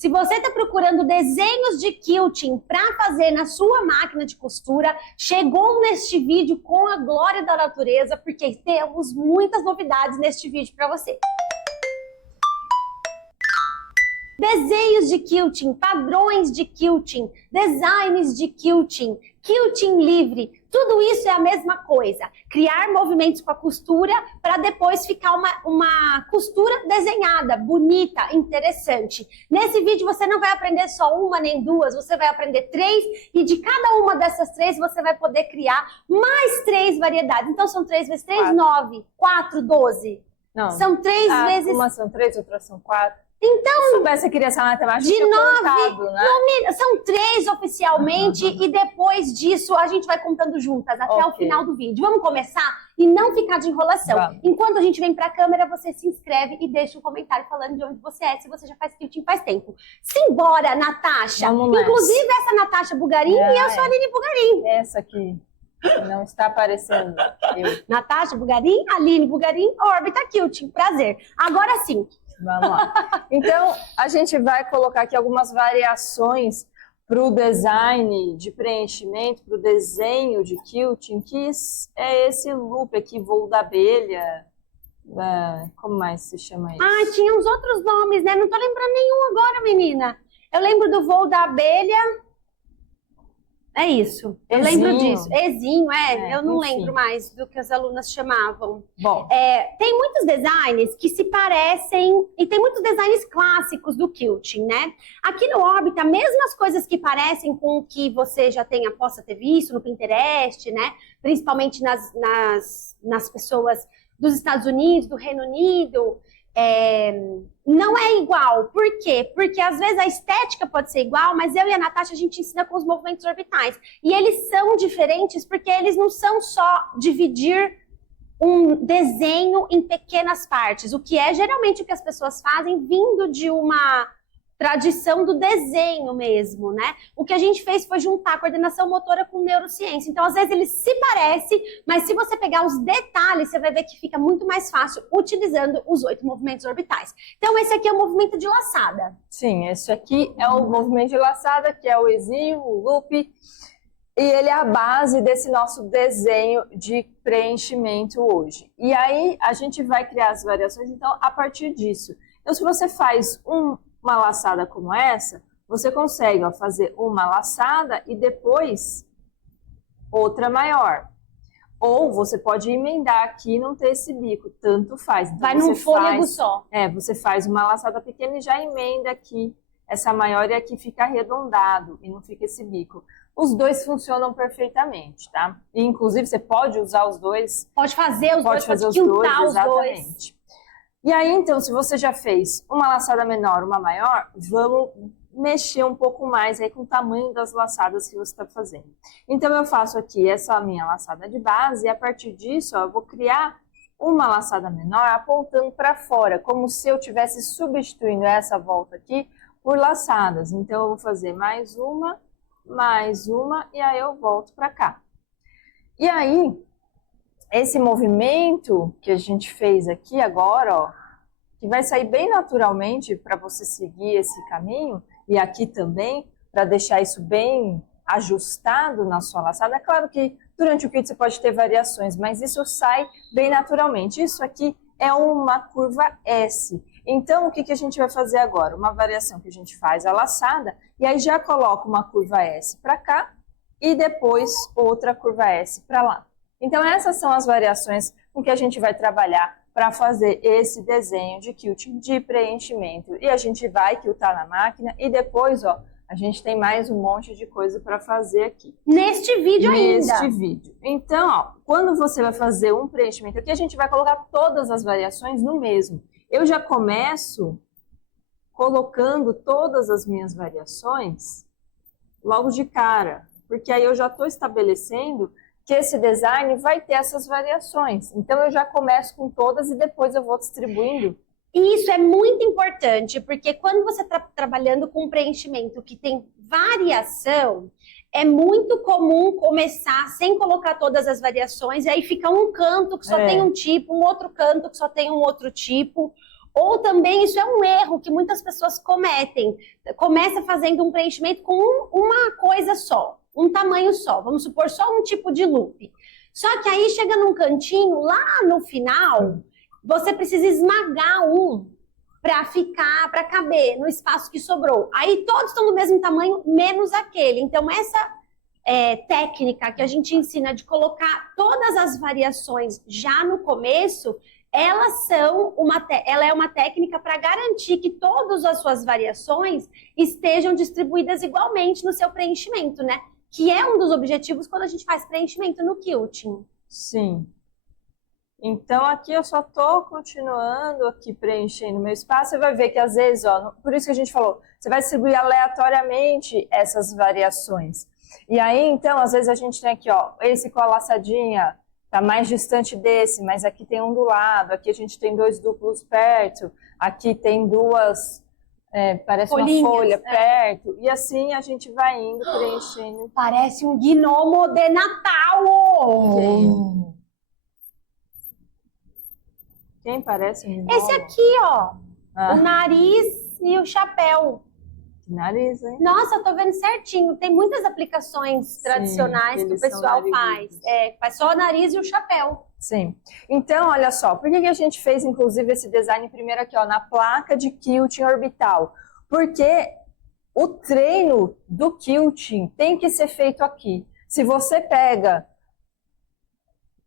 Se você está procurando desenhos de quilting para fazer na sua máquina de costura, chegou neste vídeo com a glória da natureza, porque temos muitas novidades neste vídeo para você. Desenhos de quilting, padrões de quilting, designs de quilting, quilting livre, tudo isso é a mesma coisa. Criar movimentos com a costura para depois ficar uma costura desenhada, bonita, interessante. Nesse vídeo você não vai aprender só uma nem duas, você vai aprender 3 e de cada uma dessas 3 você vai poder criar mais 3 variedades. Então são 3 vezes 3, 9, 4, 12. Não. São 3 vezes... Umas são 3, outras são 4. Então, se soubesse que queria essa matemática, de 9, né? São 3 oficialmente e depois disso a gente vai contando juntas até o final do vídeo. Vamos começar e não ficar de enrolação. Vamos. Enquanto a gente vem pra câmera, você se inscreve e deixa um comentário falando de onde você é, se você já faz quilting faz tempo. Simbora, Natasha! Inclusive essa Natasha Bugarin e eu sou a Aline Bugarin. Essa aqui. Não está aparecendo. Natasha Bugarin, Aline Bugarin, Orbita Quilting. Prazer. Agora sim. Vamos lá. Então, a gente vai colocar aqui algumas variações para o design de preenchimento, para o desenho de quilting, que é esse loop aqui, voo da abelha. Como mais se chama isso? Ah, tinha uns outros nomes, né? Não tô lembrando nenhum agora, menina. Eu lembro do voo da abelha. É isso, eu lembro disso. Ezinho, eu não lembro mais do que as alunas chamavam. Bom. Tem muitos designs que se parecem, e tem muitos designs clássicos do quilting, né? Aqui no Orbita, mesmo as coisas que parecem com o que você já possa ter visto no Pinterest, né? Principalmente nas pessoas dos Estados Unidos, do Reino Unido, não é igual. Por quê? Porque às vezes a estética pode ser igual, mas eu e a Natasha a gente ensina com os movimentos orbitais. E eles são diferentes porque eles não são só dividir um desenho em pequenas partes, o que é geralmente o que as pessoas fazem vindo de uma tradição do desenho mesmo, né? O que a gente fez foi juntar coordenação motora com neurociência. Então, às vezes, eles se parecem, mas se você pegar os detalhes, você vai ver que fica muito mais fácil utilizando os 8 movimentos orbitais. Então, esse aqui é o movimento de laçada. Sim, esse aqui é o movimento de laçada, que é o ezinho, o loop, e ele é a base desse nosso desenho de preenchimento hoje. E aí, a gente vai criar as variações, então, a partir disso. Então, se você faz uma laçada como essa, você consegue fazer uma laçada e depois outra maior. Ou você pode emendar aqui e não ter esse bico, tanto faz. Então, vai num fôlego só. Você faz uma laçada pequena e já emenda aqui essa maior e aqui fica arredondado e não fica esse bico. Os dois funcionam perfeitamente, tá? E, inclusive, você pode usar os dois. Pode fazer os dois, pode quiltar os dois. Exatamente. E aí, então, se você já fez uma laçada menor, uma maior, vamos mexer um pouco mais aí com o tamanho das laçadas que você está fazendo. Então, eu faço aqui essa minha laçada de base e a partir disso, eu vou criar uma laçada menor apontando para fora, como se eu estivesse substituindo essa volta aqui por laçadas. Então, eu vou fazer mais uma e aí eu volto para cá. E aí, esse movimento que a gente fez aqui agora, que vai sair bem naturalmente para você seguir esse caminho, e aqui também, para deixar isso bem ajustado na sua laçada. É claro que durante o kit você pode ter variações, mas isso sai bem naturalmente. Isso aqui é uma curva S. Então, o que a gente vai fazer agora? Uma variação que a gente faz a laçada, e aí já coloca uma curva S para cá, e depois outra curva S para lá. Então, essas são as variações com que a gente vai trabalhar para fazer esse desenho de quilting de preenchimento. E a gente vai quiltar na máquina e depois, a gente tem mais um monte de coisa para fazer aqui. Neste vídeo ainda. Neste vídeo. Então, quando você vai fazer um preenchimento aqui, a gente vai colocar todas as variações no mesmo. Eu já começo colocando todas as minhas variações logo de cara, porque aí eu já estou estabelecendo que esse design vai ter essas variações. Então, eu já começo com todas e depois eu vou distribuindo. Isso é muito importante, porque quando você está trabalhando com um preenchimento que tem variação, é muito comum começar sem colocar todas as variações, e aí fica um canto que só tem um tipo, um outro canto que só tem um outro tipo, Ou também, isso é um erro que muitas pessoas cometem. Começa fazendo um preenchimento com uma coisa só, um tamanho só. Vamos supor, só um tipo de loop. Só que aí chega num cantinho, lá no final, você precisa esmagar para caber no espaço que sobrou. Aí todos estão do mesmo tamanho, menos aquele. Então, essa técnica que a gente ensina de colocar todas as variações já no começo, ela é uma técnica para garantir que todas as suas variações estejam distribuídas igualmente no seu preenchimento, né? Que é um dos objetivos quando a gente faz preenchimento no quilting. Sim. Então, aqui eu só tô continuando aqui preenchendo meu espaço. Você vai ver que às vezes, ó, por isso que a gente falou, você vai distribuir aleatoriamente essas variações. E aí, então, às vezes a gente tem aqui, ó, esse com a laçadinha tá mais distante desse, mas aqui tem um do lado, aqui a gente tem 2 duplos perto, aqui tem 2, parece folhinhas, uma folha perto, e assim a gente vai indo preenchendo. Parece um gnomo de Natal! Quem parece um gnomo? Esse aqui, ó, o nariz e o chapéu. Nariz, hein? Nossa, eu tô vendo certinho. Tem muitas aplicações tradicionais que o pessoal faz. Faz só o nariz e o chapéu. Sim. Então, olha só, por que a gente fez, inclusive, esse design primeiro aqui, ó, na placa de quilting orbital? Porque o treino do quilting tem que ser feito aqui. Se você pega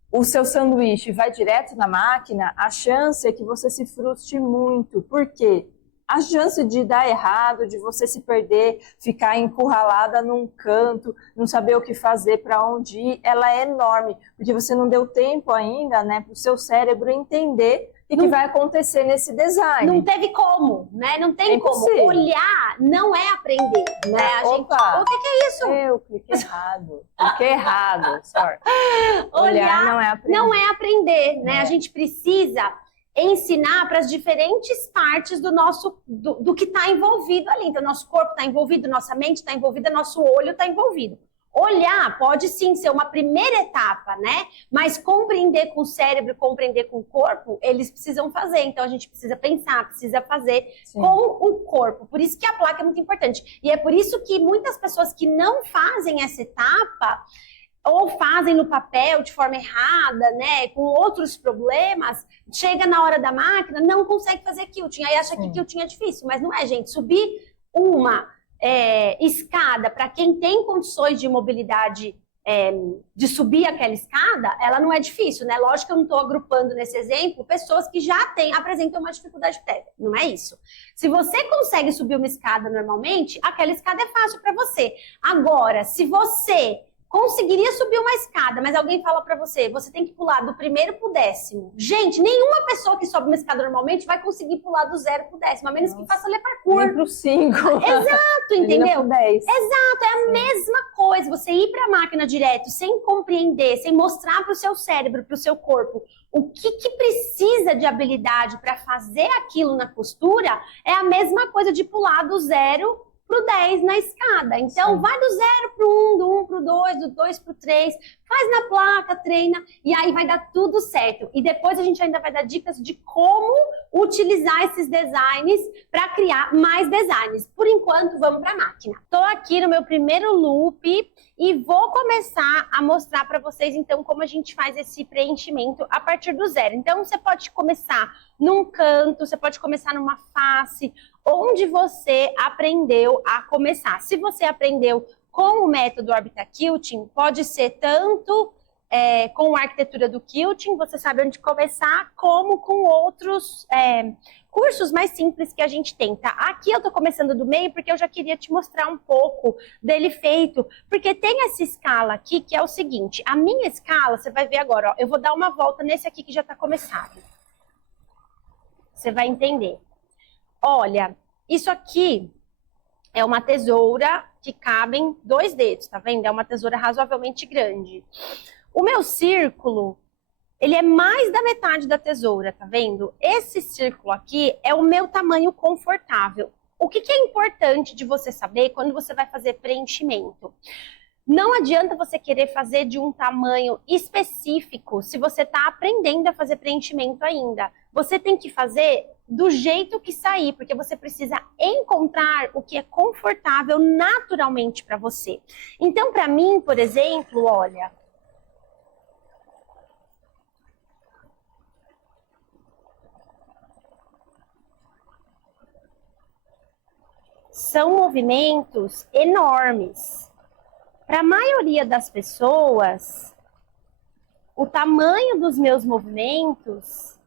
o seu sanduíche e vai direto na máquina, a chance é que você se frustre muito. Por quê? A chance de dar errado, de você se perder, ficar encurralada num canto, não saber o que fazer, para onde ir, ela é enorme, porque você não deu tempo ainda, né, para o seu cérebro entender o que vai acontecer nesse design. Não teve como, né? Não tem como. Olhar não é aprender, né? Opa, o que é isso? Eu cliquei errado. Cliquei errado, sorry. Olhar não é aprender. Não é aprender, né? A gente precisa ensinar para as diferentes partes do que está envolvido ali. Então, nosso corpo está envolvido, nossa mente está envolvida, nosso olho está envolvido. Olhar pode sim ser uma primeira etapa, né? Mas compreender com o cérebro, compreender com o corpo, eles precisam fazer. Então, a gente precisa pensar, precisa fazer com o corpo. Por isso que a placa é muito importante. E é por isso que muitas pessoas que não fazem essa etapa, ou fazem no papel de forma errada, né, com outros problemas, chega na hora da máquina, não consegue fazer quilting, aí acha que quilting é difícil, mas não é, gente. Subir uma escada para quem tem condições de mobilidade, de subir aquela escada, ela não é difícil, né? Lógico que eu não estou agrupando nesse exemplo pessoas que já apresentam uma dificuldade prévia, não é isso. Se você consegue subir uma escada normalmente, aquela escada é fácil para você. Agora, se você conseguiria subir uma escada, mas alguém fala pra você, você tem que pular do primeiro pro 10º. Gente, nenhuma pessoa que sobe uma escada normalmente vai conseguir pular do 0 pro 10º, a menos que faça le parkour. Nem pro 5. Exato, entendeu? 10. Exato, é a mesma coisa. Você ir pra máquina direto, sem compreender, sem mostrar pro seu cérebro, pro seu corpo, o que precisa de habilidade para fazer aquilo na costura, é a mesma coisa de pular do 0 pro 10 na escada. Então, vai do 0 pro 1, do 1 pro 2, do 2 pro 3, faz na placa, treina, e aí vai dar tudo certo. E depois a gente ainda vai dar dicas de como utilizar esses designs para criar mais designs. Por enquanto, vamos para a máquina. Estou aqui no meu primeiro loop e vou começar a mostrar para vocês, então, como a gente faz esse preenchimento a partir do 0. Então, você pode começar num canto, você pode começar numa face, onde você aprendeu a começar. Se você aprendeu com o método Orbita Quilting, pode ser tanto com a arquitetura do quilting, você sabe onde começar, como com outros cursos mais simples que a gente tem, tá? Aqui eu tô começando do meio porque eu já queria te mostrar um pouco dele feito, porque tem essa escala aqui que é o seguinte, a minha escala, você vai ver agora, ó, eu vou dar uma volta nesse aqui que já tá começado. Você vai entender. Olha, isso aqui é uma tesoura que cabem 2 dedos, tá vendo? É uma tesoura razoavelmente grande. O meu círculo, ele é mais da metade da tesoura, tá vendo? Esse círculo aqui é o meu tamanho confortável. O que é importante de você saber quando você vai fazer preenchimento? Não adianta você querer fazer de um tamanho específico se você está aprendendo a fazer preenchimento ainda. Você tem que fazer do jeito que sair, porque você precisa encontrar o que é confortável naturalmente para você. Então, para mim, por exemplo, olha, são movimentos enormes. Para a maioria das pessoas, o tamanho dos meus movimentos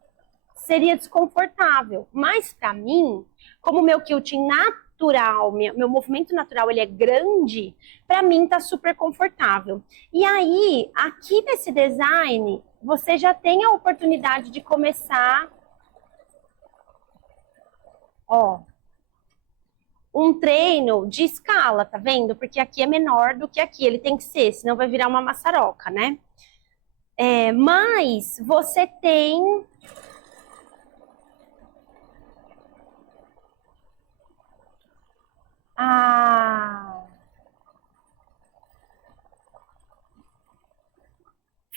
seria desconfortável. Mas para mim, como o meu quilting natural, meu movimento natural, ele é grande, para mim tá super confortável. E aí, aqui nesse design, você já tem a oportunidade de começar, ó, um treino de escala, tá vendo? Porque aqui é menor do que aqui, ele tem que ser, senão vai virar uma maçaroca, né? Mas você tem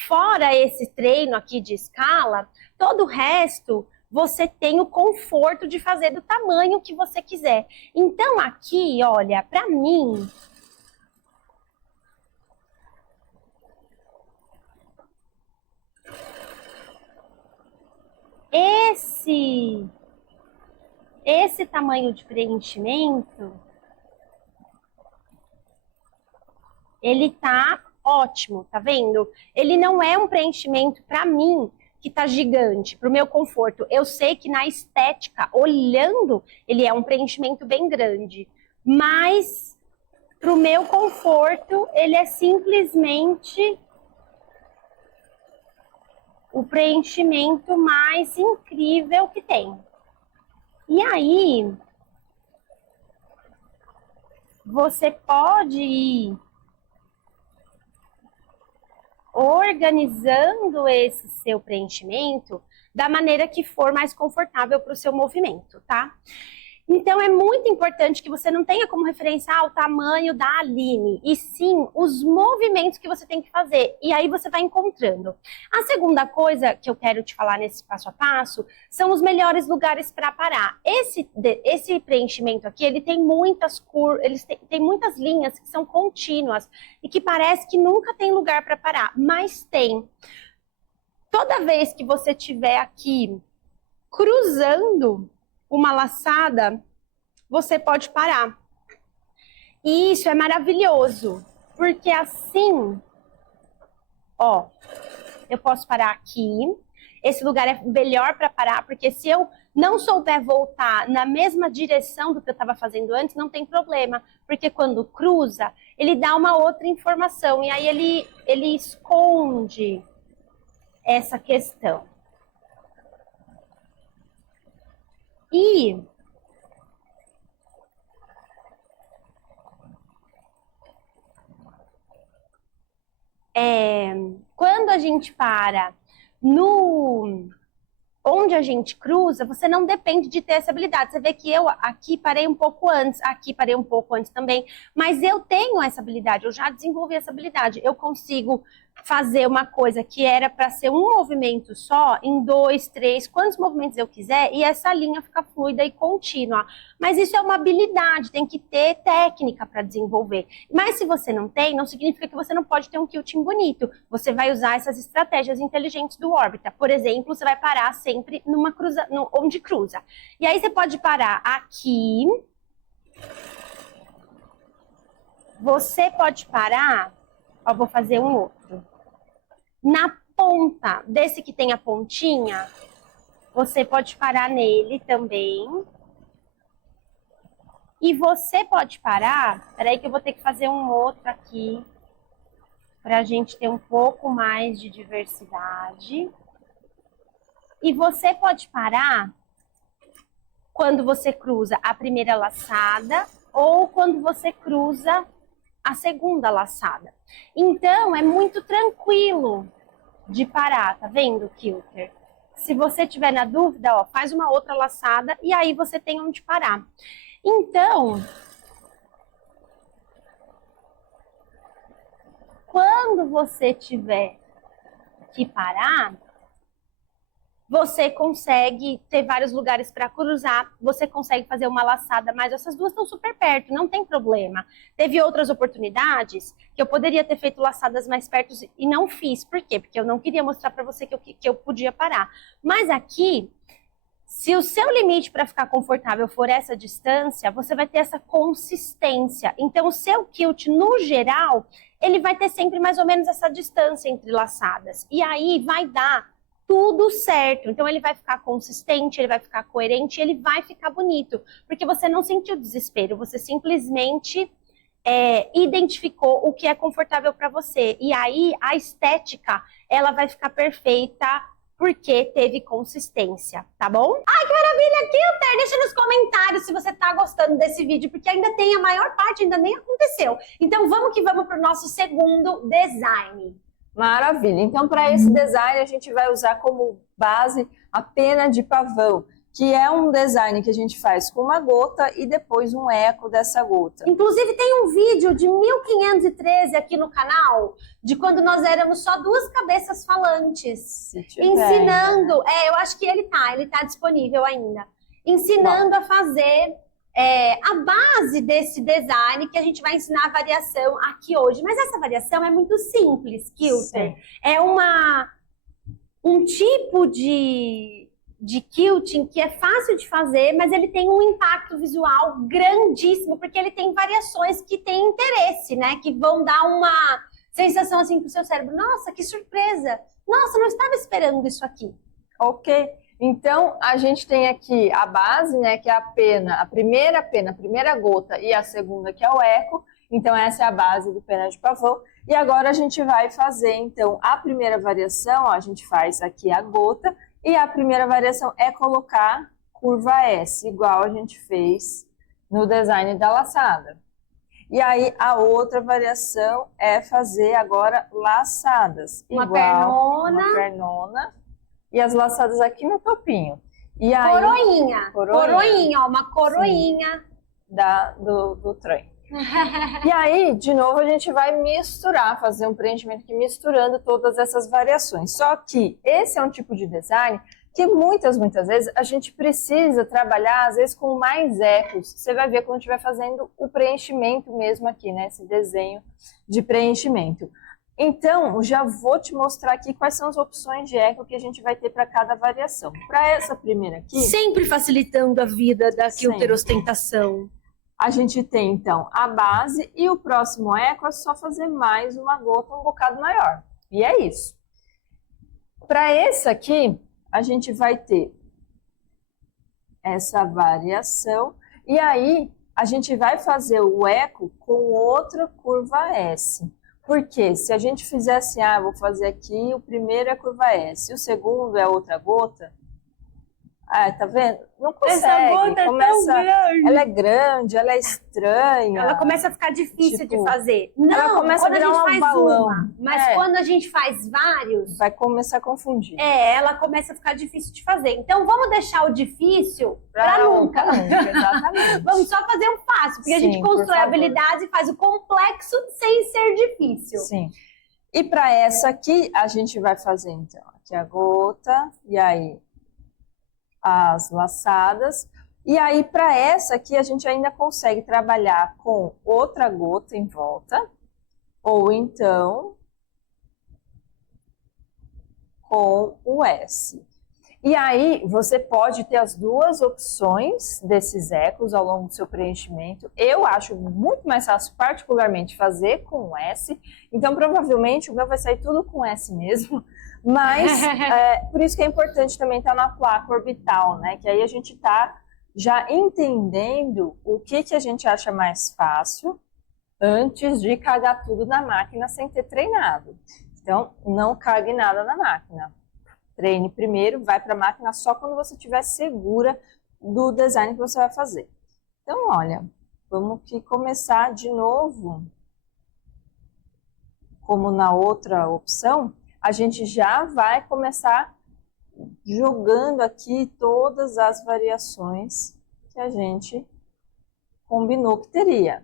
fora esse treino aqui de escala, todo o resto você tem o conforto de fazer do tamanho que você quiser. Então aqui, olha, para mim, esse tamanho de preenchimento, ele tá ótimo, tá vendo? Ele não é um preenchimento para mim que tá gigante, pro meu conforto. Eu sei que na estética, olhando, ele é um preenchimento bem grande, mas pro meu conforto, ele é simplesmente o preenchimento mais incrível que tem. E aí, você pode ir organizando esse seu preenchimento da maneira que for mais confortável para o seu movimento, tá? Então, é muito importante que você não tenha como referenciar o tamanho da Aline, e sim os movimentos que você tem que fazer. E aí você vai encontrando. A segunda coisa que eu quero te falar nesse passo a passo são os melhores lugares para parar. Esse preenchimento aqui, ele tem muitas tem muitas linhas que são contínuas e que parece que nunca tem lugar para parar, mas tem. Toda vez que você estiver aqui cruzando uma laçada, você pode parar. E isso é maravilhoso, porque assim, ó, eu posso parar aqui. Esse lugar é melhor para parar, porque se eu não souber voltar na mesma direção do que eu estava fazendo antes, não tem problema, porque quando cruza, ele dá uma outra informação, e aí ele esconde essa questão. E quando a gente para onde a gente cruza, você não depende de ter essa habilidade. Você vê que eu aqui parei um pouco antes, aqui parei um pouco antes também, mas eu tenho essa habilidade, eu já desenvolvi essa habilidade. Eu consigo fazer uma coisa que era para ser um movimento só, em 2, 3, quantos movimentos eu quiser, e essa linha fica fluida e contínua. Mas isso é uma habilidade, tem que ter técnica para desenvolver. Mas se você não tem, não significa que você não pode ter um quilting bonito. Você vai usar essas estratégias inteligentes do Orbita. Por exemplo, você vai parar sempre onde cruza. E aí você pode parar aqui. Você pode parar, ó, vou fazer um outro. Na ponta desse que tem a pontinha, você pode parar nele também. E você pode parar, peraí que eu vou ter que fazer um outro aqui, para a gente ter um pouco mais de diversidade. E você pode parar quando você cruza a primeira laçada ou quando você cruza a segunda laçada. Então, é muito tranquilo de parar, tá vendo, Quilter? Se você tiver na dúvida, ó, faz uma outra laçada e aí você tem onde parar. Então, você tiver que parar, você consegue ter vários lugares para cruzar, você consegue fazer uma laçada, mas essas duas estão super perto, não tem problema. Teve outras oportunidades que eu poderia ter feito laçadas mais perto e não fiz. Por quê? Porque eu não queria mostrar para você que eu podia parar. Mas aqui, se o seu limite para ficar confortável for essa distância, você vai ter essa consistência. Então, o seu kilt, no geral, ele vai ter sempre mais ou menos essa distância entre laçadas. E aí vai dar tudo certo. Então, ele vai ficar consistente, ele vai ficar coerente, ele vai ficar bonito. Porque você não sentiu desespero, você simplesmente identificou o que é confortável para você. E aí, a estética, ela vai ficar perfeita porque teve consistência, tá bom? Ai, que maravilha, Kilter! Deixa nos comentários se você tá gostando desse vídeo, porque ainda tem a maior parte, ainda nem aconteceu. Então, vamos que vamos pro nosso segundo design. Maravilha! Então, para esse design, a gente vai usar como base a pena de pavão, que é um design que a gente faz com uma gota e depois um eco dessa gota. Inclusive, tem um vídeo de 1513 aqui no canal, de quando nós éramos só duas cabeças falantes, ensinando... Ainda, né? Eu acho que ele tá disponível ainda. Ensinando a fazer... a base desse design que a gente vai ensinar a variação aqui hoje. Mas essa variação é muito simples, Kilter. É um tipo de quilting que é fácil de fazer, mas ele tem um impacto visual grandíssimo, porque ele tem variações que têm interesse, né? Que vão dar uma sensação assim pro seu cérebro. Nossa, que surpresa! Nossa, não estava esperando isso aqui. Ok. Então, a gente tem aqui a base, né, que é a pena, a primeira gota e a segunda, que é o eco. Então, essa é a base do pena de pavão. E agora a gente vai fazer, então, a primeira variação, ó, a gente faz aqui a gota, e a primeira variação é colocar curva S, igual a gente fez no design da laçada. E aí, a outra variação é fazer agora laçadas. Uma pernona. E as laçadas aqui no topinho. E aí, coroinha, ó, uma coroinha. Do trem. E aí, de novo, a gente vai misturar, fazer um preenchimento aqui misturando todas essas variações. Só que esse é um tipo de design que muitas vezes a gente precisa trabalhar, às vezes, com mais ecos. Você vai ver quando estiver fazendo o preenchimento mesmo aqui, né? Esse desenho de preenchimento. Então, já vou te mostrar aqui quais são as opções de eco que a gente vai ter para cada variação. Para essa primeira aqui... Sempre facilitando a vida da Kilter Ostentação. A gente tem, então, a base e o próximo eco é só fazer mais uma gota um bocado maior. E é isso. Para esse aqui, a gente vai ter essa variação. E aí, a gente vai fazer o eco com outra curva S. Porque se a gente fizesse, vou fazer aqui, o primeiro é a curva S, e o segundo é outra gota, tá vendo? Não consegue. Essa gota é tão grande. Ela é grande, ela é estranha. Ela começa a ficar difícil de fazer. Não, ela começa quando a virar a gente faz balão. Mas quando a gente faz vários... Vai começar a confundir. Ela começa a ficar difícil de fazer. Então, vamos deixar o difícil para nunca. Exatamente. Vamos só fazer o fácil, porque a gente constrói a habilidade e faz o complexo sem ser difícil. Sim. E para essa aqui, a gente vai fazer, então, aqui a gota, e aí as laçadas. E aí, para essa aqui, a gente ainda consegue trabalhar com outra gota em volta, ou então com o S. E aí, você pode ter as duas opções desses ecos ao longo do seu preenchimento. Eu acho muito mais fácil, particularmente, fazer com S. Então, provavelmente, o meu vai sair tudo com S mesmo. Mas, por isso que é importante também estar na placa orbital, né? Que aí a gente está já entendendo o que a gente acha mais fácil antes de cagar tudo na máquina sem ter treinado. Então, não cague nada na máquina. Treine primeiro, vai para a máquina só quando você estiver segura do design que você vai fazer. Então, olha, vamos que começar de novo, como na outra opção, a gente já vai começar jogando aqui todas as variações que a gente combinou que teria.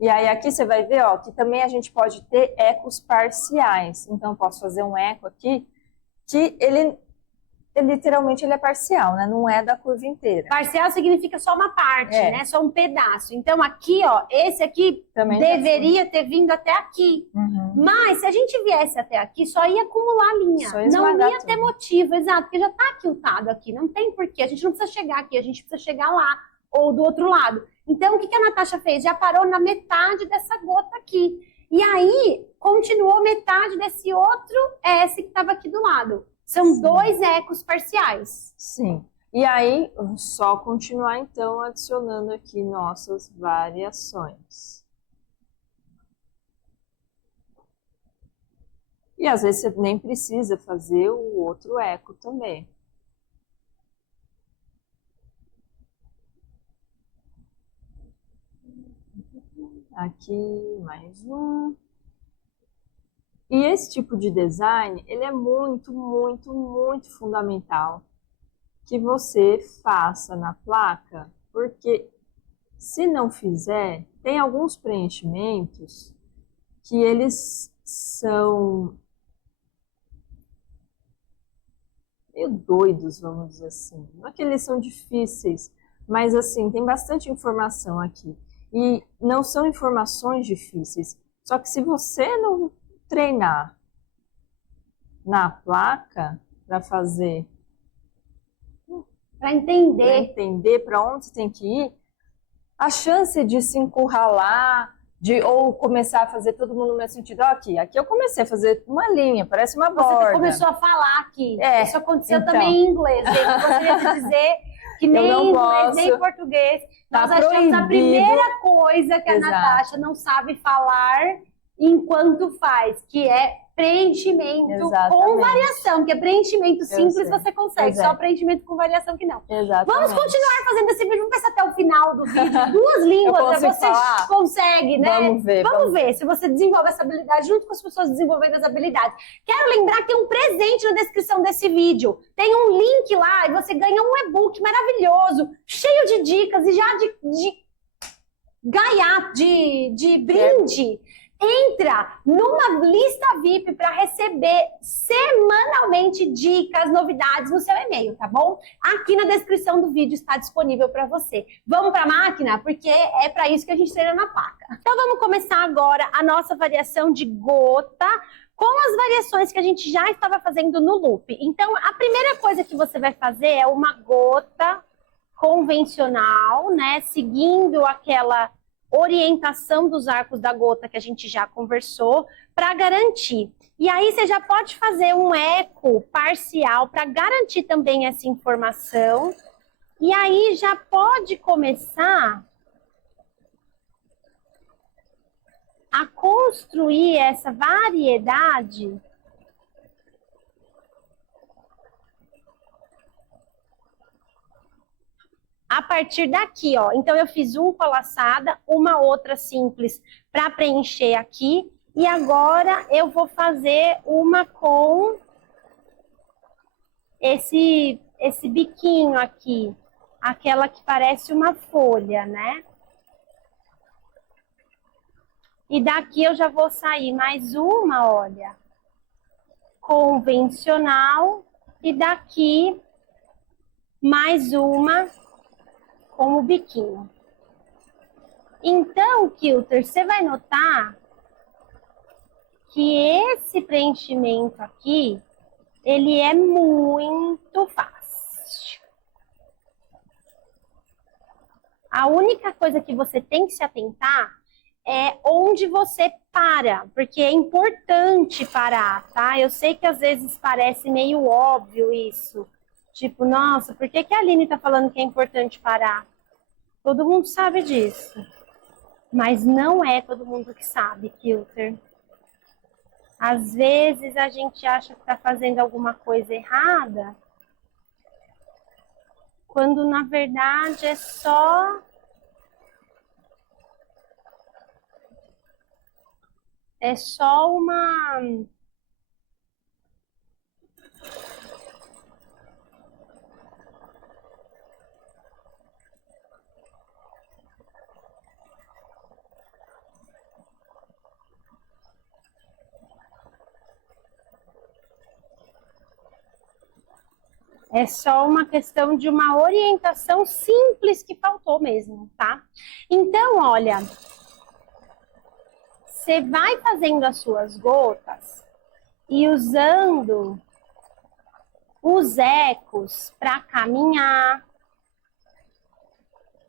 E aí aqui você vai ver, ó, que também a gente pode ter ecos parciais. Então, posso fazer um eco aqui, que ele literalmente ele é parcial, né? Não é da curva inteira. Parcial significa só uma parte, né? Só um pedaço. Então, aqui, ó, esse aqui também deveria ter vindo até aqui. Mas, se a gente viesse até aqui, só ia acumular linha. Não ia ter motivo, exato, porque já tá quiltado aqui. Não tem porquê. A gente não precisa chegar aqui, a gente precisa chegar lá, ou do outro lado. Então, o que a Natasha fez? Já parou na metade dessa gota aqui. E aí, continuou metade desse outro S que estava aqui do lado. São dois ecos parciais. Sim. E aí, só continuar então adicionando aqui nossas variações. E às vezes você nem precisa fazer o outro eco também. Aqui, mais um. E esse tipo de design, ele é muito, muito, muito fundamental que você faça na placa, porque se não fizer, tem alguns preenchimentos que eles são meio doidos, vamos dizer assim. Não é que eles são difíceis, mas assim, tem bastante informação aqui. E não são informações difíceis. Só que se você não treinar na placa para fazer, para entender para onde você tem que ir, a chance de se encurralar, ou começar a fazer todo mundo no mesmo sentido, aqui eu comecei a fazer uma linha, parece uma borda. Você começou a falar aqui. Isso aconteceu também em inglês. Eu gostaria de dizer que nem em inglês, nem em português. Nós achamos a primeira coisa que a Natasha não sabe falar enquanto faz, que é preenchimento com variação, que é preenchimento simples você consegue, só preenchimento com variação que não. Vamos continuar fazendo esse vídeo, vamos pensar até o final do vídeo, 2 línguas, você consegue, né? Vamos ver se você desenvolve essa habilidade junto com as pessoas desenvolvendo as habilidades. Quero lembrar que tem um presente na descrição desse vídeo, tem um link lá e você ganha um e-book maravilhoso, cheio de dicas e já de brinde. Entra numa lista VIP para receber semanalmente dicas, novidades no seu e-mail, tá bom? Aqui na descrição do vídeo está disponível para você. Vamos para a máquina? Porque é para isso que a gente treina na placa. Então vamos começar agora a nossa variação de gota com as variações que a gente já estava fazendo no loop. Então a primeira coisa que você vai fazer é uma gota convencional, né? Seguindo aquela orientação dos arcos da gota que a gente já conversou, para garantir. E aí você já pode fazer um eco parcial para garantir também essa informação. E aí já pode começar a construir essa variedade a partir daqui, ó. Então, eu fiz um com a laçada, uma outra simples para preencher aqui. E agora eu vou fazer uma com esse biquinho aqui. Aquela que parece uma folha, né? E daqui eu já vou sair mais uma, olha. Convencional. E daqui mais uma com o biquinho. Então, Quilter, você vai notar que esse preenchimento aqui, ele é muito fácil. A única coisa que você tem que se atentar é onde você para, porque é importante parar, tá? Eu sei que às vezes parece meio óbvio isso. Tipo, nossa, por que a Aline tá falando que é importante parar? Todo mundo sabe disso. Mas não é todo mundo que sabe, Quilter. Às vezes a gente acha que tá fazendo alguma coisa errada, quando na verdade é só uma É só uma questão de uma orientação simples que faltou mesmo, tá? Então, olha, você vai fazendo as suas gotas e usando os ecos para caminhar,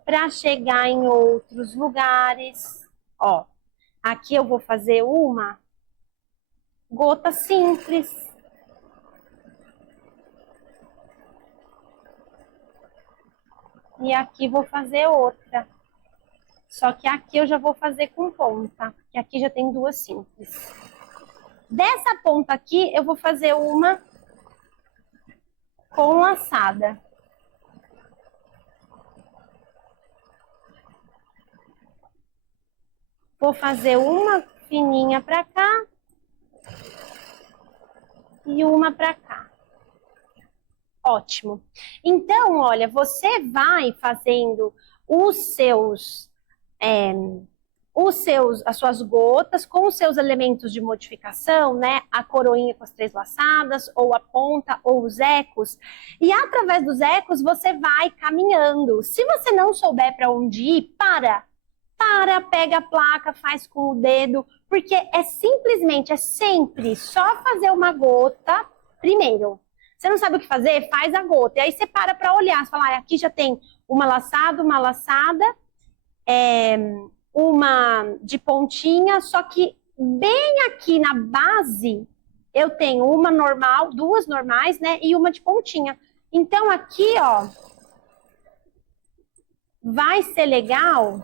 para chegar em outros lugares. Ó, aqui eu vou fazer uma gota simples. E aqui vou fazer outra. Só que aqui eu já vou fazer com ponta, que aqui já tem duas simples. Dessa ponta aqui eu vou fazer uma com laçada. Vou fazer uma fininha para cá e uma para cá. Ótimo. Então, olha, você vai fazendo as suas gotas com os seus elementos de modificação, né? A coroinha com as 3 laçadas, ou a ponta, ou os ecos. E através dos ecos você vai caminhando. Se você não souber para onde ir, pega a placa, faz com o dedo, porque é sempre só fazer uma gota primeiro. Você não sabe o que fazer? Faz a gota. E aí você para olhar. Você fala, aqui já tem uma laçada, uma de pontinha, só que bem aqui na base eu tenho uma normal, 2 normais, né? E uma de pontinha. Então aqui, ó, vai ser legal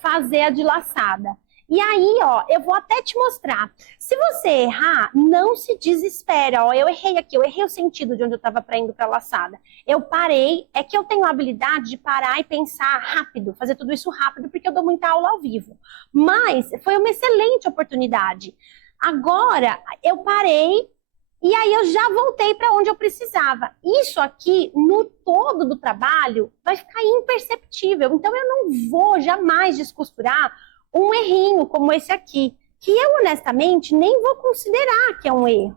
fazer a de laçada. E aí, ó, eu vou até te mostrar. Se você errar, não se desespera. Ó, eu errei aqui, eu errei o sentido de onde eu estava indo para a laçada. Eu parei, é que eu tenho a habilidade de parar e pensar rápido, fazer tudo isso rápido, porque eu dou muita aula ao vivo. Mas foi uma excelente oportunidade. Agora, eu parei e aí eu já voltei para onde eu precisava. Isso aqui, no todo do trabalho, vai ficar imperceptível. Então, eu não vou jamais descosturar um errinho como esse aqui, que eu honestamente nem vou considerar que é um erro.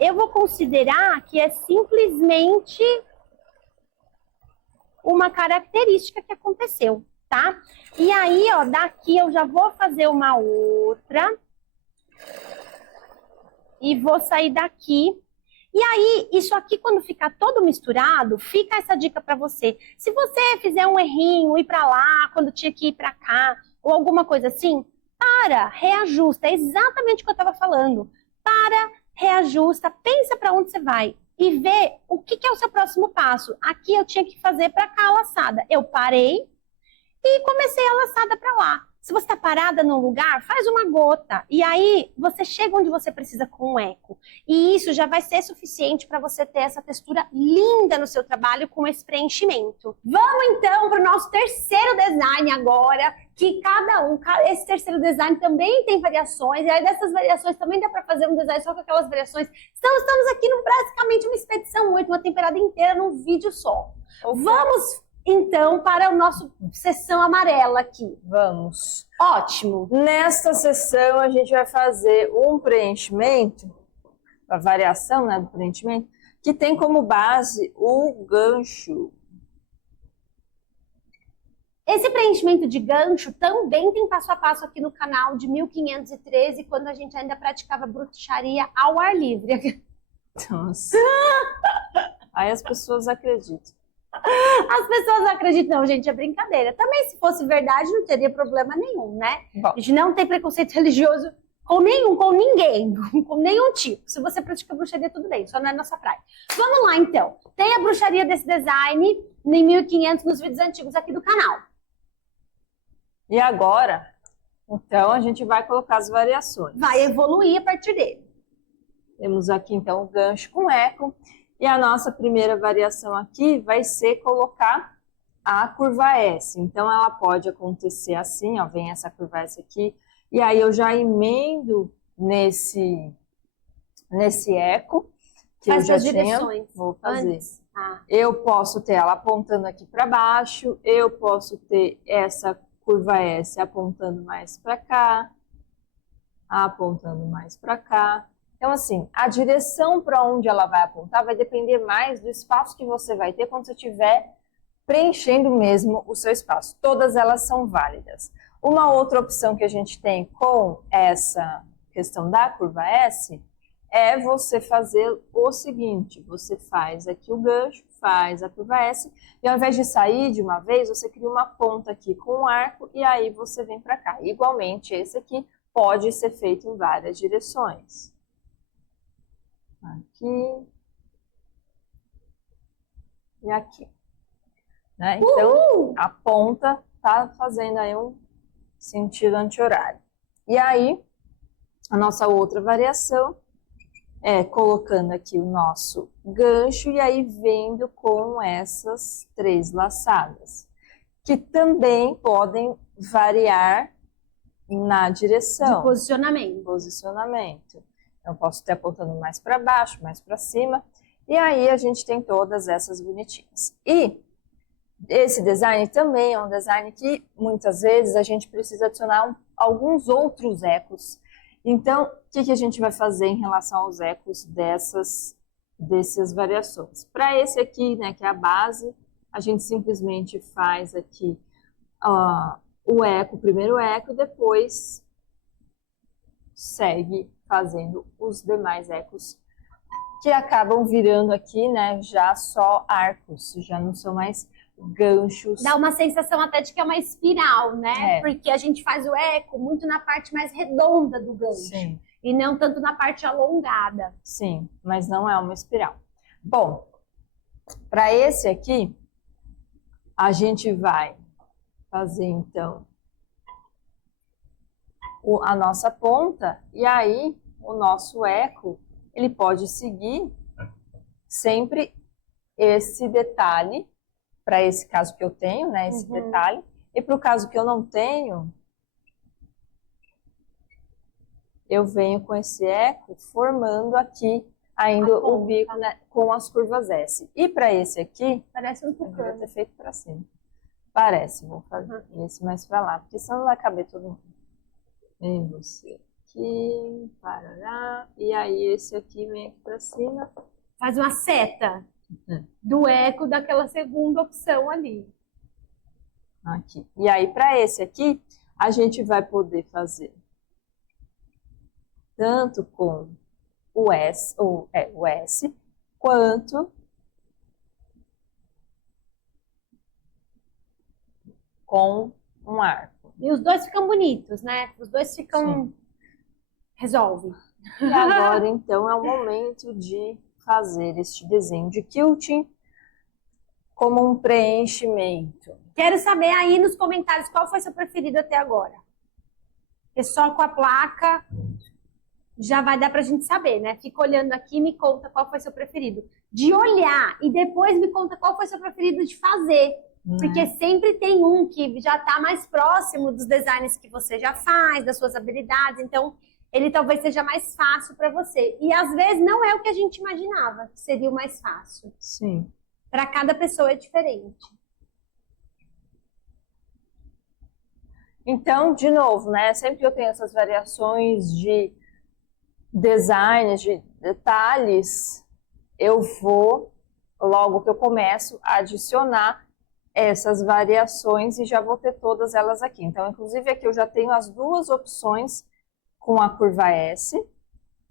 Eu vou considerar que é simplesmente uma característica que aconteceu, tá? E aí, ó, daqui eu já vou fazer uma outra. E vou sair daqui. E aí, isso aqui, quando ficar todo misturado, fica essa dica para você. Se você fizer um errinho, ir para lá, quando tinha que ir para cá, ou alguma coisa assim, reajusta. É exatamente o que eu estava falando. Reajusta, pensa para onde você vai e vê o que é o seu próximo passo. Aqui eu tinha que fazer para cá a laçada. Eu parei e comecei a laçada para lá. Se você está parada num lugar, faz uma gota. E aí, você chega onde você precisa com um eco. E isso já vai ser suficiente para você ter essa textura linda no seu trabalho com esse preenchimento. Vamos, então, para o nosso terceiro design agora. Que esse terceiro design também tem variações. E aí, dessas variações, também dá para fazer um design só com aquelas variações. Então, estamos aqui no praticamente uma expedição 8, uma temporada inteira num vídeo só. Vamos... Então, para o nosso sessão amarela aqui. Vamos. Ótimo. Nesta sessão, a gente vai fazer um preenchimento, a variação, né, do preenchimento, que tem como base o gancho. Esse preenchimento de gancho também tem passo a passo aqui no canal de 1513, quando a gente ainda praticava bruxaria ao ar livre. Nossa. Aí as pessoas acreditam. As pessoas acreditam, não, gente, é brincadeira. Também, se fosse verdade, não teria problema nenhum, né? Bom. A gente não tem preconceito religioso com ninguém, com nenhum tipo. Se você pratica bruxaria, tudo bem, só não é nossa praia. Vamos lá, então. Tem a bruxaria desse design em 1500 nos vídeos antigos aqui do canal. E agora, então, a gente vai colocar as variações. Vai evoluir a partir dele. Temos aqui, então, o gancho com eco. E a nossa primeira variação aqui vai ser colocar a curva S. Então, ela pode acontecer assim, ó, vem essa curva S aqui, e aí eu já emendo nesse eco, que Faz eu já as direções. tenho. Vou fazer. Antes. Ah. Eu posso ter ela apontando aqui para baixo, eu posso ter essa curva S apontando mais para cá, apontando mais para cá. Então, assim, a direção para onde ela vai apontar vai depender mais do espaço que você vai ter quando você estiver preenchendo mesmo o seu espaço. Todas elas são válidas. Uma outra opção que a gente tem com essa questão da curva S é você fazer o seguinte, você faz aqui o gancho, faz a curva S, e ao invés de sair de uma vez, você cria uma ponta aqui com um arco, e aí você vem para cá. Igualmente, esse aqui pode ser feito em várias direções. Aqui e aqui. Né? Então, a ponta tá fazendo aí um sentido anti-horário. E aí, a nossa outra variação é colocando aqui o nosso gancho e aí vendo com essas 3 laçadas, que também podem variar na direção. De posicionamento. Posicionamento. Eu posso ter apontando mais para baixo, mais para cima. E aí a gente tem todas essas bonitinhas. E esse design também é um design que muitas vezes a gente precisa adicionar alguns outros ecos. Então, o que a gente vai fazer em relação aos ecos dessas variações? Para esse aqui, né, que é a base, a gente simplesmente faz aqui o eco, o primeiro eco, e depois segue fazendo os demais ecos, que acabam virando aqui, né, já só arcos, já não são mais ganchos. Dá uma sensação até de que é uma espiral, né? É. Porque a gente faz o eco muito na parte mais redonda do gancho. Sim. E não tanto na parte alongada. Sim, mas não é uma espiral. Bom, para esse aqui, a gente vai fazer, então, a nossa ponta, e aí o nosso eco, ele pode seguir sempre esse detalhe, para esse caso que eu tenho, né, esse detalhe, e para o caso que eu não tenho, eu venho com esse eco formando aqui ainda o bico, né, com as curvas S. E para esse aqui, parece um eu devia tucano. ter feito para cima. Parece, vou fazer esse mais para lá, porque senão não vai caber todo mundo. Vem você aqui, parará, e aí esse aqui vem aqui para cima. Faz uma seta do eco daquela segunda opção ali. Aqui. E aí, para esse aqui, a gente vai poder fazer tanto com o S, o S, quanto com um arco. E os dois ficam bonitos, né? Os dois ficam... Sim. Resolve. E agora, então, é o momento de fazer este desenho de quilting como um preenchimento. Quero saber aí nos comentários qual foi seu preferido até agora. Porque só com a placa já vai dar pra gente saber, né? Fica olhando aqui e me conta qual foi seu preferido. De olhar e depois me conta qual foi seu preferido de fazer. Porque sempre tem um que já tá mais próximo dos designs que você já faz, das suas habilidades. Então, ele talvez seja mais fácil para você. E às vezes não é o que a gente imaginava que seria o mais fácil. Sim. Para cada pessoa é diferente. Então, de novo, né? Sempre que eu tenho essas variações de designs, de detalhes, eu vou, logo que eu começo, a adicionar essas variações e já vou ter todas elas aqui. Então, inclusive, aqui eu já tenho as 2 opções com a curva S,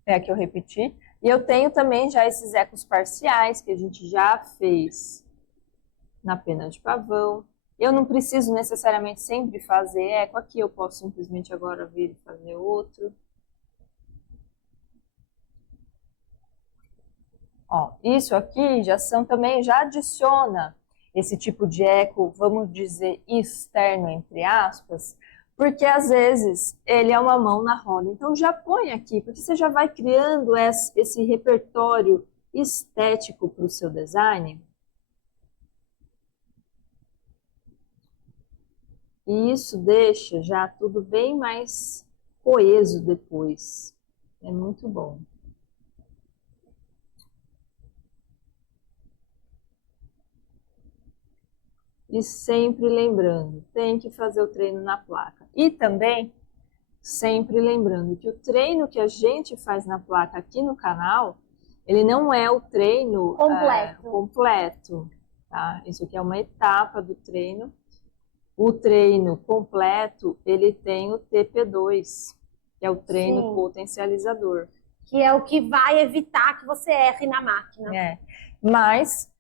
é a que eu repeti, e eu tenho também já esses ecos parciais que a gente já fez na pena de pavão. Eu não preciso necessariamente sempre fazer eco aqui, eu posso simplesmente agora vir e fazer outro. Ó, isso aqui já são também, já adiciona esse tipo de eco, vamos dizer, externo, entre aspas, porque às vezes ele é uma mão na roda. Então já põe aqui, porque você já vai criando esse repertório estético para o seu design. E isso deixa já tudo bem mais coeso depois. É muito bom. E sempre lembrando, tem que fazer o treino na placa. E também, Sempre lembrando que o treino que a gente faz na placa aqui no canal, ele não é o treino completo, tá? Isso aqui é uma etapa do treino. O treino completo, ele tem o TP2, que é o treino potencializador. Que é o que vai evitar que você erre na máquina. Mas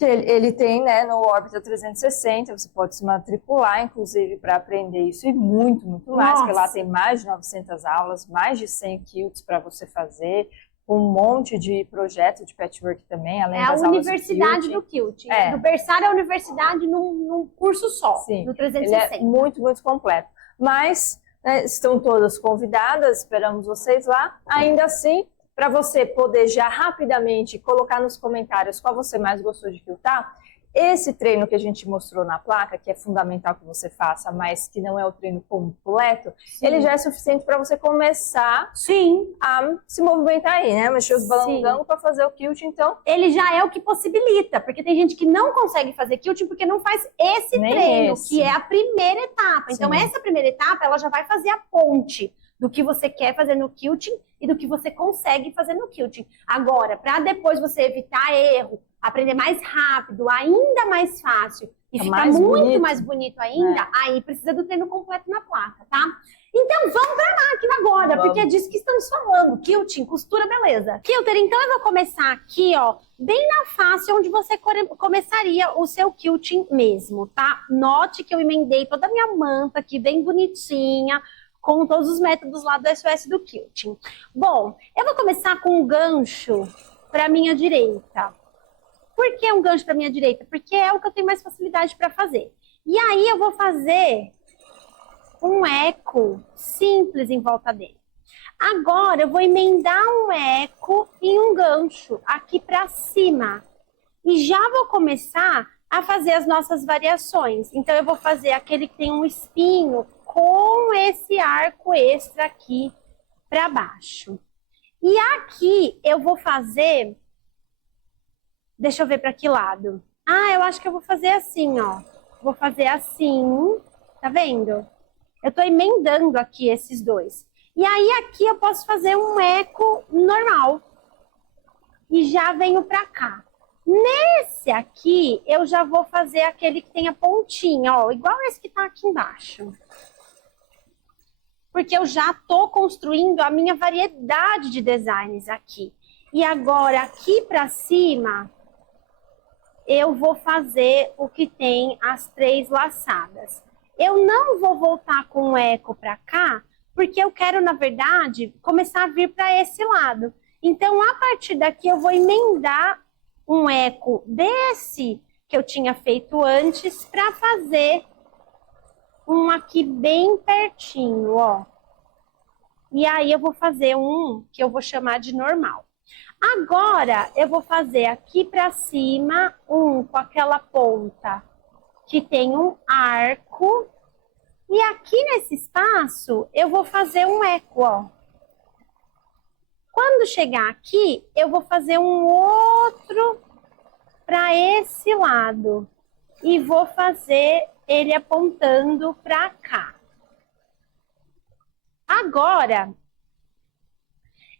ele tem, né, no Orbita 360, você pode se matricular, inclusive, para aprender isso e muito, muito mais, porque lá tem mais de 900 aulas, mais de 100 quilts para você fazer, um monte de projeto de patchwork também, além das aulas É a universidade do quilting. Do berçário à universidade num curso só, no 360. Ele é muito, muito completo. Mas, né, estão todas convidadas, esperamos vocês lá. Ainda assim, para você poder já rapidamente colocar nos comentários qual você mais gostou de quiltar, esse treino que a gente mostrou na placa, que é fundamental que você faça, mas que não é o treino completo, ele já é suficiente para você começar a se movimentar aí, né? Mexer os balangos para fazer o quilting, então... Ele já é o que possibilita, porque tem gente que não consegue fazer quilting porque não faz esse treino, que é a primeira etapa. Então, essa primeira etapa, ela já vai fazer a ponte do que você quer fazer no quilting e do que você consegue fazer no quilting. Agora, para depois você evitar erro, aprender mais rápido, ainda mais fácil e ficar muito mais bonito ainda, aí precisa do treino completo na placa, tá? Então vamos para a máquina agora, porque é disso que estamos falando. Quilting, costura, beleza. Quilter, então eu vou começar aqui, ó, bem na face onde você começaria o seu quilting mesmo, tá? Note que eu emendei toda a minha manta aqui, bem bonitinha, com todos os métodos lá do SOS do quilting. Bom, eu vou começar com um gancho para minha direita. Por que um gancho para minha direita? Porque é o que eu tenho mais facilidade para fazer. E aí eu vou fazer um eco simples em volta dele. Agora eu vou emendar um eco em um gancho aqui para cima. E já vou começar a fazer as nossas variações. Então eu vou fazer aquele que tem um espinho com esse arco extra aqui para baixo. E aqui eu vou fazer... Deixa eu ver para que lado. Eu acho que eu vou fazer assim, ó. Vou fazer assim, tá vendo? Eu tô emendando aqui esses dois. E aí aqui eu posso fazer um eco normal. E já venho pra cá. Nesse aqui, eu já vou fazer aquele que tem a pontinha, ó. Igual esse que tá aqui embaixo. Porque eu já tô construindo a minha variedade de designs aqui. E agora, aqui pra cima... eu vou fazer o que tem as 3 laçadas. Eu não vou voltar com o eco para cá, porque eu quero, na verdade, começar a vir para esse lado. Então, a partir daqui, eu vou emendar um eco desse que eu tinha feito antes para fazer um aqui bem pertinho, ó. E aí, eu vou fazer um que eu vou chamar de normal. Agora, eu vou fazer aqui para cima um com aquela ponta que tem um arco. E aqui nesse espaço, eu vou fazer um eco, ó. Quando chegar aqui, eu vou fazer um outro para esse lado. E vou fazer ele apontando para cá. Agora...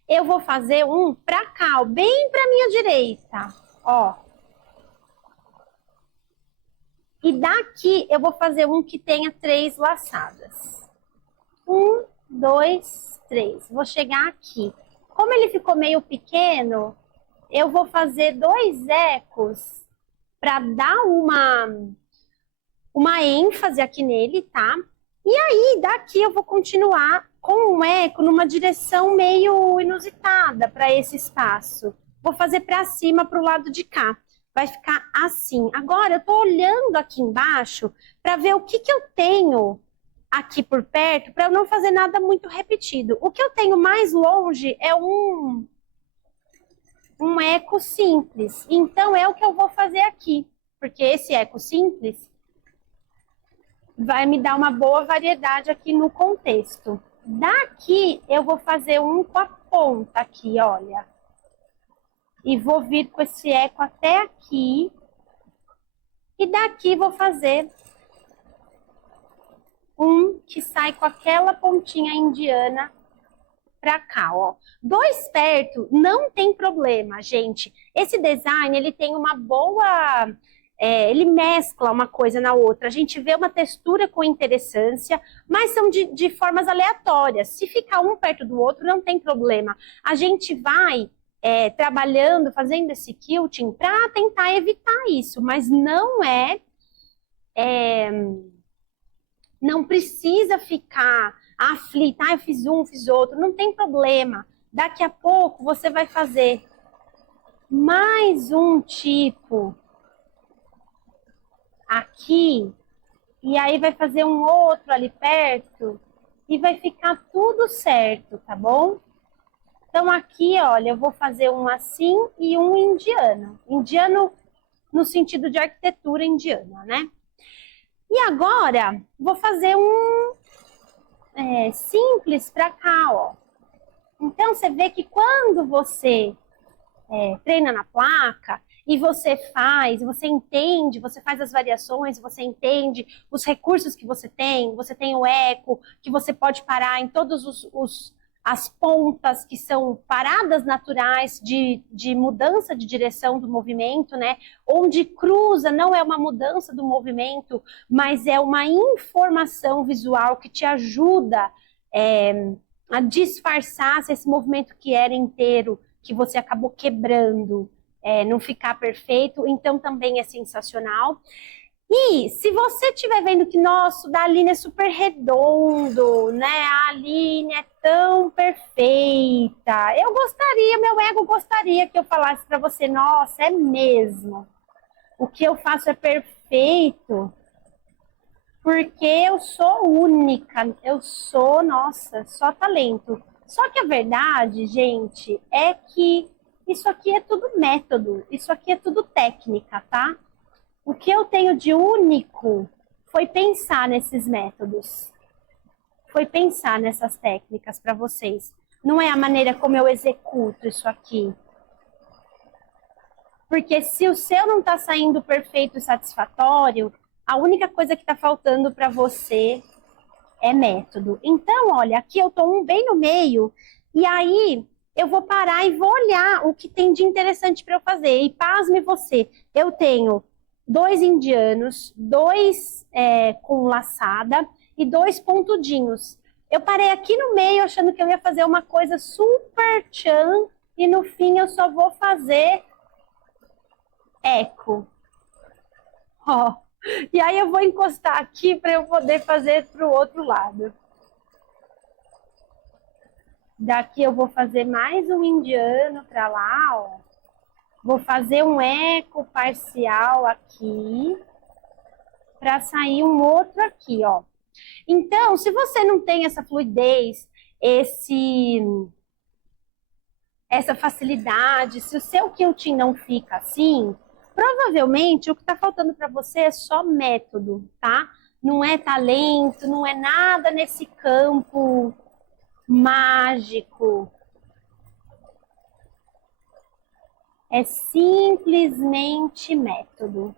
eu vou fazer um pra cá, ó, bem pra minha direita, ó. E daqui eu vou fazer um que tenha 3 laçadas. 1, 2, 3. Vou chegar aqui. Como ele ficou meio pequeno, eu vou fazer 2 ecos pra dar uma ênfase aqui nele, tá? E aí, daqui eu vou continuar com um eco numa direção meio inusitada para esse espaço. Vou fazer para cima, para o lado de cá. Vai ficar assim. Agora, eu estou olhando aqui embaixo para ver o que eu tenho aqui por perto, para eu não fazer nada muito repetido. O que eu tenho mais longe é um eco simples. Então, é o que eu vou fazer aqui. Porque esse eco simples vai me dar uma boa variedade aqui no contexto. Daqui, eu vou fazer um com a ponta aqui, olha. E vou vir com esse eco até aqui. E daqui vou fazer um que sai com aquela pontinha indiana pra cá, ó. Dois perto não tem problema, gente. Esse design, ele tem uma boa... ele mescla uma coisa na outra. A gente vê uma textura com interessância, mas são de formas aleatórias. Se ficar um perto do outro, não tem problema. A gente vai trabalhando, fazendo esse quilting para tentar evitar isso, mas não não precisa ficar aflita. Eu fiz um, fiz outro, não tem problema. Daqui a pouco você vai fazer mais um tipo aqui, e aí vai fazer um outro ali perto, e vai ficar tudo certo, tá bom? Então aqui, olha, eu vou fazer um assim e um indiano. Indiano no sentido de arquitetura indiana, né? E agora, vou fazer um simples pra cá, ó. Então você vê que quando você treina na placa, e você entende, você faz as variações, você entende os recursos que você tem o eco, que você pode parar em todos as pontas que são paradas naturais de mudança de direção do movimento, né? Onde cruza não é uma mudança do movimento, mas é uma informação visual que te ajuda a disfarçar se esse movimento que era inteiro, que você acabou quebrando, não ficar perfeito, então também é sensacional. E se você estiver vendo que, nossa, o da Aline é super redondo, né? A Aline é tão perfeita. Meu ego gostaria que eu falasse para você, nossa, é mesmo. O que eu faço é perfeito, porque eu sou única, eu sou, nossa, só talento. Só que a verdade, gente, é que isso aqui é tudo método, isso aqui é tudo técnica, tá? O que eu tenho de único foi pensar nesses métodos, foi pensar nessas técnicas para vocês. Não é a maneira como eu executo isso aqui. Porque se o seu não está saindo perfeito e satisfatório, a única coisa que está faltando para você é método. Então, olha, aqui eu tô bem no meio, e aí eu vou parar e vou olhar o que tem de interessante para eu fazer. E pasme você, eu tenho 2 indianos, 2 com laçada e 2 pontudinhos. Eu parei aqui no meio achando que eu ia fazer uma coisa super tchan, e no fim eu só vou fazer eco. Ó. E aí eu vou encostar aqui para eu poder fazer para o outro lado. Daqui eu vou fazer mais um indiano para lá, ó. Vou fazer um eco parcial aqui, para sair um outro aqui, ó. Então, se você não tem essa fluidez, essa facilidade, se o seu quilting não fica assim, provavelmente o que está faltando para você é só método, tá? Não é talento, não é nada nesse campo mágico. É simplesmente método.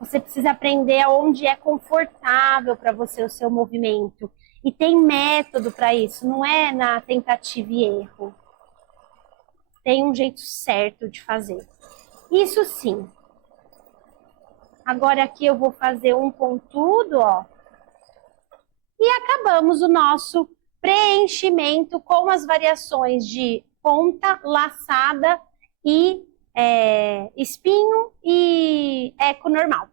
Você precisa aprender aonde é confortável para você o seu movimento. E tem método para isso, não é na tentativa e erro. Tem um jeito certo de fazer. Isso sim. Agora aqui eu vou fazer um pontudo, ó. E acabamos o nosso preenchimento com as variações de ponta, laçada e espinho e eco normal.